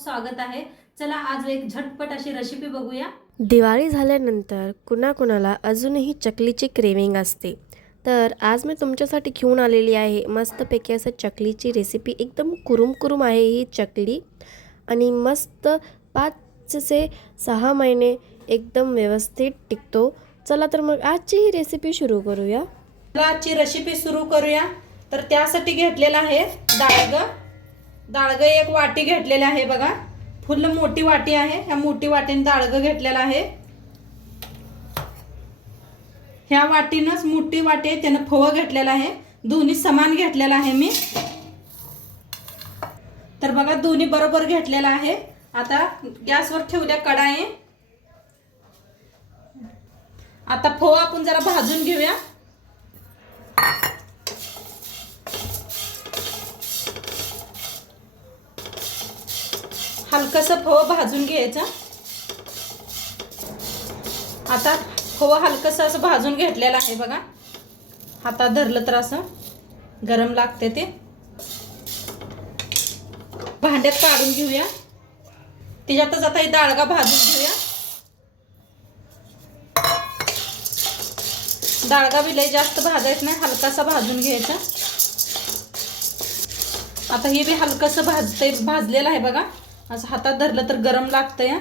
स्वागत आहे. चला आज एक झटपट अशी रेसिपी बघूया. दिवाळी झाल्यानंतर कुणाकुणाला अजूनही चकलीची क्रेविंग असते. तर आज मी तुमच्यासाठी घेऊन आलेली आहे मस्तपैकी असं चकलीची रेसिपी एकदम कुरुम कुरुम आहे ही चकली. आणि मस्त पाच ते सहा महिने एकदम व्यवस्थित टिकतो. चला तर मग आजची ही रेसिपी सुरू करूया. आजची रेसिपी सुरू करूया. तर त्यासाठी घेतलेलं आहे डाळग. दाळगं एक वाटी घेतलेलं आहे बघा. फुल मोठी वाटी आहे. ह्या मोठी वाटीने दाळगं घेतलेलं आहे. ह्या वाटीनंच मोठी वाटी आहे. त्यानं फवं घेतलेला आहे. दोन्ही समान घेतलेला आहे मी. तर बघा दोन्ही बरोबर घेतलेला आहे. आता गॅसवर ठेवल्या कढाई. आता फवं आपण जरा भाजून घेऊया. हलकंसं फवं भाजून घ्यायचं. आता फवं हलकंसं असं भाजून घेतलेलं आहे बघा. हातात धरलं तर असं गरम लागते ते. भांड्यात काढून घेऊया. त्याच्यातच आता ही डाळगा भाजून घेऊया. डाळगा बी जास्त भाजायचं नाही हलकासा भाजून घ्यायचा. आता हे बी हलकंसं भाजते भाजलेलं आहे बघा. असं हातात धरलं तर गरम लागतं या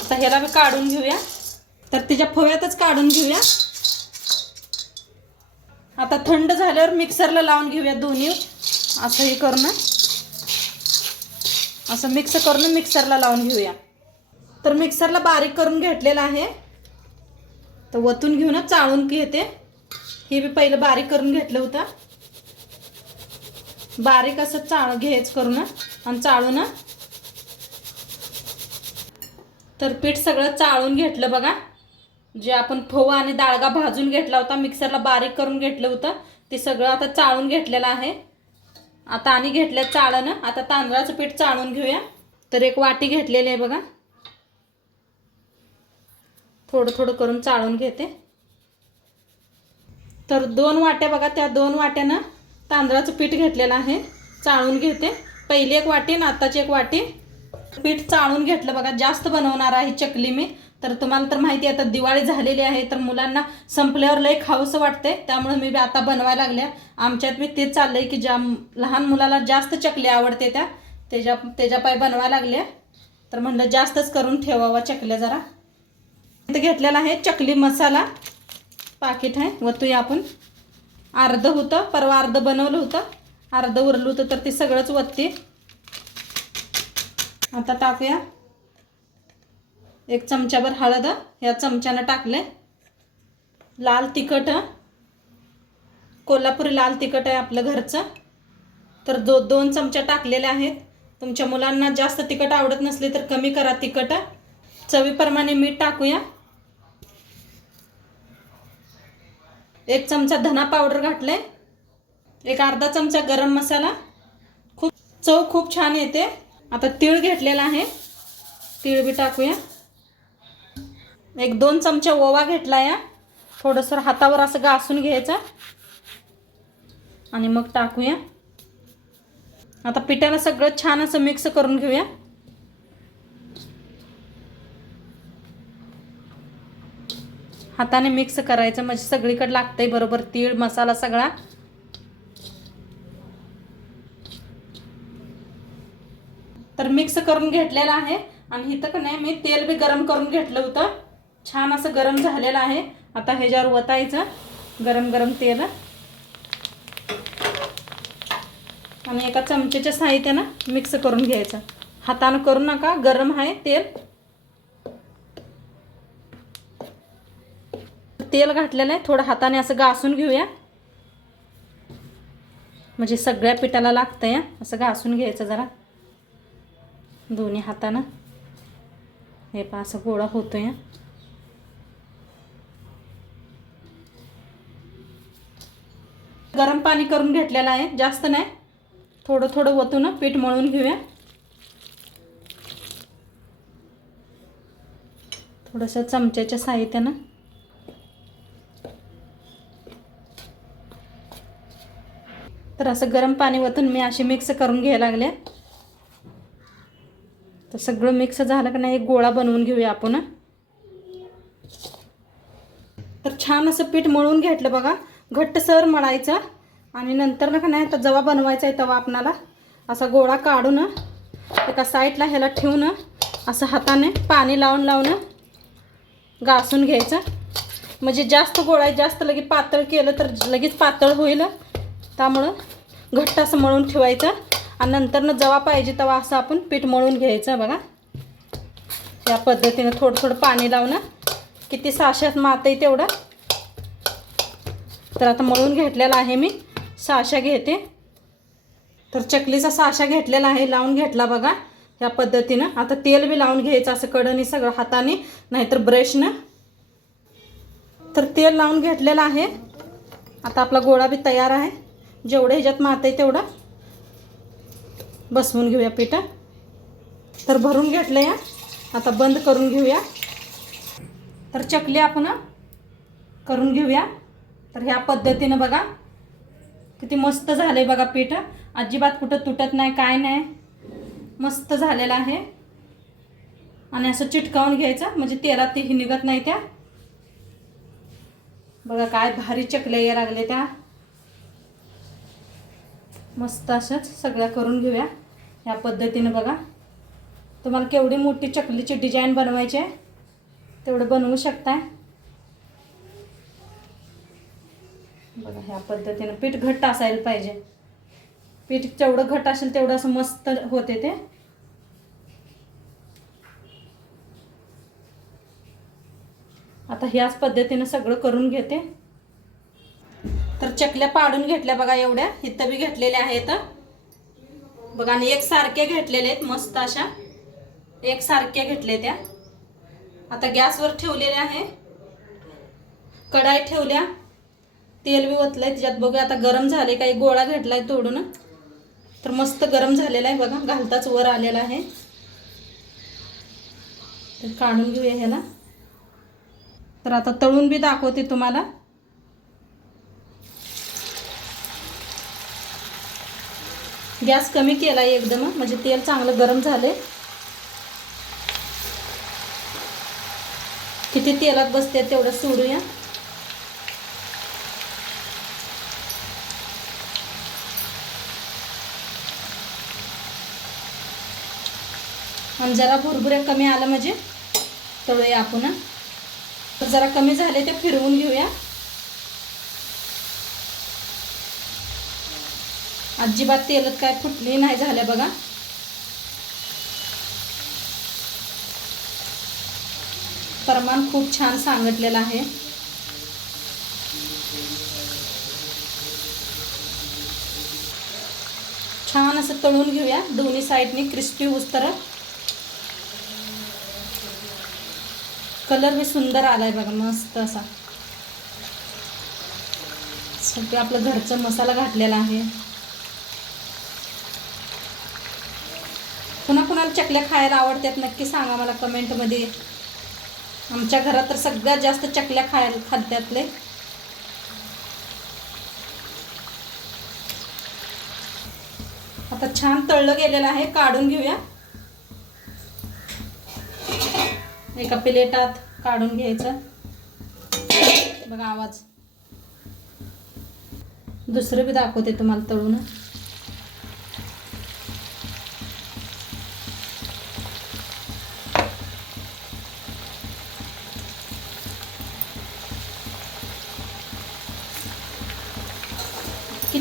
आता ह्याला बी काढून घेऊया. तर त्याच्या फव्यातच काढून घेऊया. आता थंड झाल्यावर मिक्सरला लावून घेऊया दोन्ही. असं हे करून असं मिक्स करून मिक्सरला लावून घेऊया. तर मिक्सरला बारीक करून घेतलेलं आहे. तर वतून घेऊन चाळून घेते हे बी पहिलं बारीक करून घेतलं होतं. बारीक असं चाळ घ्यायच करून. आणि चाळून तर पीठ सगळं चाळून घेतलं बघा. जे आपण फवा आणि डाळगा भाजून घेतला होता मिक्सरला बारीक करून घेतलं होतं ते सगळं आता चाळून घेतलेलं आहे. आता आणि घेतल्या चाळणं. आता तांदळाचं पीठ चाळून घेऊया. तर एक वाटी घेतलेली आहे बघा. थोडं थोडं करून चाळून घेते. तर दोन वाट्या बघा त्या दोन वाट्यानं तांदळाचं पीठ घेतलेलं आहे. चाळून घेते. पहिली एक वाटी आणि आत्ताची एक वाटी. पीठ चाळून घेतलं बघा जास्त बनवणार आहे चकली मी. तर तुम्हाला तर माहिती आहे आता दिवाळी झालेली आहे तर मुलांना संपल्यावर लई खाऊसं वाटते त्यामुळे मी बी आता बनवायला लागल्या. आमच्यात मी तेच चाललंय की ज्या लहान मुलाला जास्त चकली आवडते त्या त्याच्या त्याच्या पाय बनवायला लागल्या. तर म्हणलं जास्तच करून ठेवावा चकल्या जरा. इथं घेतलेला आहे चकली मसाला. पाकिट आहे वतूया आपण. अर्ध होतं परवा अर्ध बनवलं होतं. अर्ध उरलं होतं तर ते सगळंच वत्ते. आता टाकूया. एक चमच्याभर हळद ह्या चमच्यानं टाकले लाल तिखट कोल्हापुरी लाल तिखट आहे आपलं घरचं. तर दो दोन चमच्या टाकलेल्या आहेत. तुमच्या मुलांना जास्त तिखट आवडत नसले तर कमी करा तिखट. चवीप्रमाणे मीठ टाकूया. एक चमचा धना पावडर घातले एक अर्धा चमचा गरम मसाला. खूप चव खूप छान येते. आता तीळ घेतलेला आहे. तीळ बी टाकूया. एक दोन चमचा ओवा घेतला या. थोडंसं हातावर असं घासून घ्यायचा. आणि मग टाकूया. आता पिठाला सगळं छान असं मिक्स करून घेऊया. हाताने मिक्स करायचं म्हणजे सगळीकडे लागतंय बरोबर तीळ मसाला सगळा. तर मिक्स करून घेतलेला आहे. आणि इथं का नाही मी तेल बी गरम करून घेतलं होतं. छान असं गरम झालेलं आहे. आता ह्याच्यावर वतायचं. गरम गरम तेल. आणि एका चमच्याच्या साहित्यानं मिक्स करून घ्यायचं. हातानं करू नका गरम आहे तेल. तेल घातलेलं आहे. थोडं हाताने असं घासून घेऊया. म्हणजे सगळ्या पिठाला लागतं या असं घासून घ्यायचं जरा. दोन्ही हातानं. हे पा असं गोळा होतो या गरम पाणी करून घेतलेलं आहे. जास्त नाही. थोडं थोडं वतून पीठ मळून घेऊया. थोडंसं चमच्याच्या साहित्यानं. तर असं गरम पाणी वतून मी अशी मिक्स करून घ्यायला लागले. तर सगळं मिक्स झालं का नाही एक गोळा बनवून घेऊया आपण तर छान असं पीठ मळून घेतलं बघा. घट्टसर मळायचं आणि नंतर ना का नाही आता जवा बनवायचा आहे तवा आपणाला. असा गोळा काढून एका साईडला ह्याला ठेवून असं हाताने पाणी लावून लावून घासून घ्यायचं. म्हणजे जास्त गोळा जास्त लगेच पातळ केलं तर लगेच पातळ होईल त्यामुळं घट्ट असं मळून ठेवायचं. आणि नंतरनं जवा पाहिजे तवा असं आपण पीठ मळून घ्यायचं बघा. या पद्धतीनं थोडं थोडं पाणी लावणं. किती साश्यात मात आहे तेवढं. तर आता मळून घेतलेला आहे मी. साशा घेते. तर चकलीचा साशा घेतलेला आहे. लावून घेतला बघा. या पद्धतीनं. आता तेल बी लावून घ्यायचं असं कडनी सगळं हाताने नाहीतर ब्रशनं. तर तेल लावून घेतलेलं आहे. आता आपला गोळा बी तयार आहे. जेवढं ह्याच्यात मात आहे तेवढं. बसवून घेऊया पिठा तर भरून घेतलं या. आता बंद करून घेऊया. तर चकली आपण करून घेऊया. तर ह्या पद्धतीनं बघा किती मस्त झालं आहे बघा पीठ. अजिबात कुठं तुटत नाही काय नाही. मस्त झालेलं आहे. आणि असं चिटकावून घ्यायचं म्हणजे तेलात तेही निघत नाही त्या. बघा काय भारी चकल्या या लागले त्या. मस्त अशाच सगळ्या करून घेऊया. ह्या पद्धतीनं बघा. तुम्हाला केवढी मोठी चकलीची डिझाईन बनवायची आहे तेवढं बनवू शकताय. बघा ह्या पद्धतीनं पीठ घट्ट असायला पाहिजे. पीठ जेवढं घट्ट असेल तेवढं असं मस्त होते ते. आता ह्याच पद्धतीनं सगळं करून घेते. चकल्या पाडून घेतल्या बघा एवढ्या. इथं बी घेतलेल्या आहेत. बघा आणि एक सारखे घेतलेले आहेत मस्त अशा. एक सारख्या घेतल्या त्या. आता गॅसवर ठेवलेल्या आहे. कढाई ठेवल्या. तेल बी ओतलंय त्याच्यात बघा आता गरम झाले काही गोळा घेतलाय तोडून. तर मस्त गरम झालेला आहे बघा. घालताच वर आलेला आहे. तर काढून घेऊया ह्याला. तर आता तळून बी दाखवते तुम्हाला. गॅस कमी केला एकदम म्हणजे तेल चांगलं गरम झाले किती तेलात बसते तेवढं सोडूया. आणि जरा भुरभुऱ्या कमी आलं म्हणजे तळूया आपण जरा कमी झाले ते फिरवून घेऊया. अजिबात तेलत काय फुटली नाही झाल्या बघा. प्रमाण खूप छान सांगितलेलं आहे. छान असं तळून घेऊया. दोन्ही साईडनी क्रिस्पी उस्तर कलर बी सुंदर आलाय बघा मस्त असा. सगळं आपलं घरचं मसाला घातलेला आहे. चकल्या खायला आवडतात नक्की सांगा मला कमेंटमध्ये. आमच्या घरात तर सगळ्यात जास्त चकल्या खायला खाद्यातले. आता छान तळलं गेलेलं आहे काढून घेऊया. एका प्लेटात काढून घ्यायचं. बघा आवाज. दुसरं बी दाखवते तुम्हाला तळून.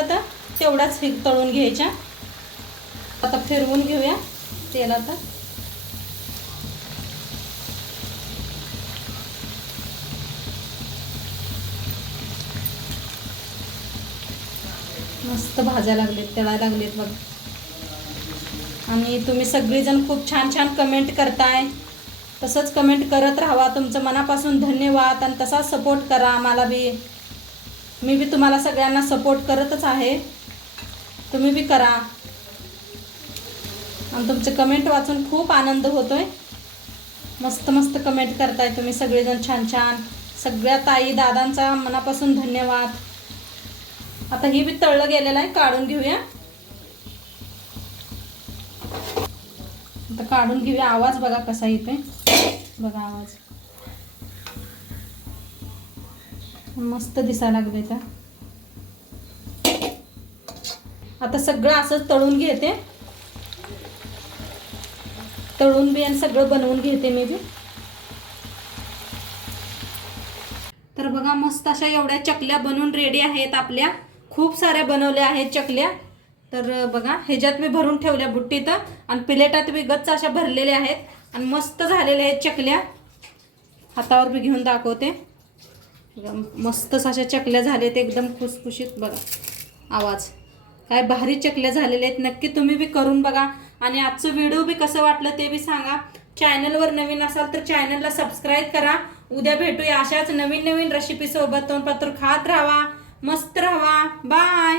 तर तेवढाच हे तळून घ्यायच्या. आता फिरवून घेऊया तेलात मस्त भाज्या लागलेत तळायला लागलेत बघ. आणि तुम्ही सगळेजण खूप छान छान कमेंट करताय. तसंच कमेंट करत राहावा तुमचं मनापासून धन्यवाद आणि तसाच सपोर्ट करा आम्हाला बी. मी बी तुम्हाला सगळ्यांना सपोर्ट करतच आहे. तुम्ही बी करा. आणि तुमचे कमेंट वाचून खूप आनंद होतोय. मस्त मस्त कमेंट करताय तुम्ही सगळेजण छान छान. सगळ्या ताई दादांचा मनापासून धन्यवाद. आता ही बी तळलं गेलेलं आहे काढून घेऊया. आता काढून घेऊया. आवाज बघा कसा येतोय. बघा आवाज. मस्त दिसायला लागले त्या. आता सगळं असंच तळून घेते. तळून बी आणि सगळं बनवून घेते मी बी. तर बघा मस्त अशा एवढ्या चकल्या बनवून रेडी आहेत आपल्या. खूप साऱ्या बनवल्या आहेत चकल्या. तर बघा ह्याच्यात मी भरून ठेवल्या बुट्टीत आणि प्लेटात बी गच्च अशा भरलेल्या आहेत. आणि मस्त झालेल्या आहेत चकल्या. हातावर बी घेऊन दाखवते. मस्तच अशा चकल्या झाल्या आहेत एकदम खुसखुशीत बघा. आवाज. काय भारी चकल्या झालेल्या आहेत. नक्की तुम्ही बी करून बघा. आणि आजचं व्हिडिओ बी कसं वाटलं ते बी सांगा. चॅनलवर नवीन असाल तर चॅनलला सबस्क्राईब करा. उद्या भेटूया अशाच नवीन नवीन रेसिपीसोबत तोंडपत्र खात राहा. मस्त राहा. बाय